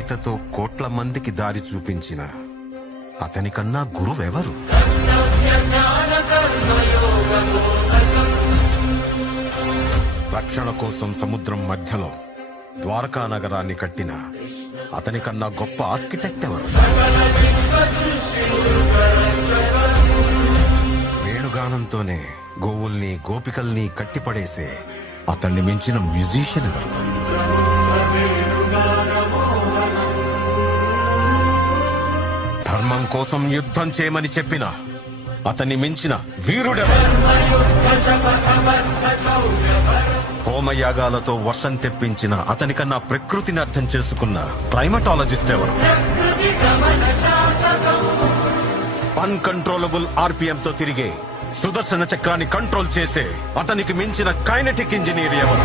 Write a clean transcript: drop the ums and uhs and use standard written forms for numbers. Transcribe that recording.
గీతతో కోట్ల మందికి దారి చూపించిన అతనికన్నా గురువెవరు? రక్షణ కోసం సముద్రం మధ్యలో ద్వారకా నగరాన్ని కట్టిన అతనికన్నా గొప్ప ఆర్కిటెక్ట్ ఎవరు? వేణుగానంతోనే గోవుల్ని గోపికల్ని కట్టిపడేసే అతన్ని మించిన మ్యూజిషియన్ ఎవరు? ధర్మం కోసం యుద్ధం చేయమని చెప్పిన అతన్ని మించిన వీరుడెవరు? హోమయాగాలతో వర్షం తెప్పించిన అతనికన్నా ప్రకృతిని అర్థం చేసుకున్న క్లైమటాలజిస్ట్ ఎవరు? అన్కంట్రోలబుల్ ఆర్పిఎంతో తిరిగే సుదర్శన చక్రాన్ని కంట్రోల్ చేసే అతనికి మించిన కైనెటిక్ ఇంజనీర్ ఎవరు?